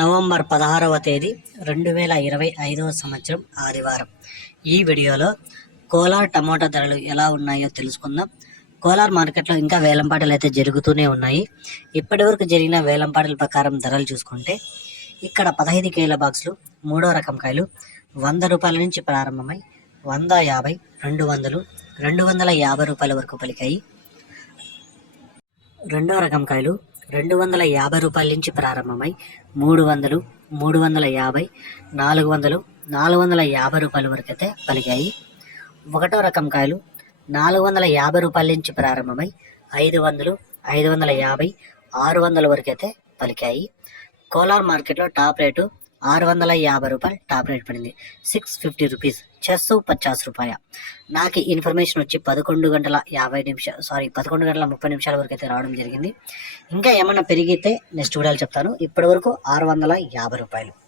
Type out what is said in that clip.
November పదహారవ తేదీ రెండు వేల ఇరవై ఐదవ సంవత్సరం ఆదివారం. ఈ వీడియోలో కోలార్ టమోటా ధరలు ఎలా ఉన్నాయో తెలుసుకుందాం. కోలార్ మార్కెట్లో ఇంకా వేలంపాటలు అయితే జరుగుతూనే ఉన్నాయి. ఇప్పటివరకు జరిగిన వేలంపాటల ప్రకారం ధరలు చూసుకుంటే ఇక్కడ పదహైదు కేల బాక్సులు మూడో రకం కాయలు వంద రూపాయల నుంచి ప్రారంభమై వంద యాభై రెండు వందలు రెండు వందల యాభై రూపాయల వరకు పలికాయి. రెండో రకం కాయలు. రెండు వందల యాభై రూపాయల నుంచి ప్రారంభమై మూడు వందలు మూడు వందల యాభై నాలుగు వందలు నాలుగు వందల యాభై రూపాయల వరకు అయితే పలికాయి. ఒకటో రకం కాయలు. నాలుగు వందల యాభై రూపాయల నుంచి ప్రారంభమై ఐదు వందలు ఐదు వందల యాభై ఆరు వందల వరకు అయితే పలికాయి. కోలార్ మార్కెట్లో టాప్ రేటు ఆరు వందల యాభై రూపాయలు టాప్ రేట్ పడింది. Six fifty rupees. చెస్ పచాస్ రూపాయ. నాకు ఈ ఇన్ఫర్మేషన్ వచ్చి పదకొండు గంటల యాభై నిమిషాలు సారీ పదకొండు గంటల ముప్పై నిమిషాల వరకు అయితే రావడం జరిగింది. ఇంకా ఏమన్నా పెరిగితే నెక్స్ట్ వీడియోలు చెప్తాను. ఇప్పటి వరకు ఆరు వందల యాభై రూపాయలు.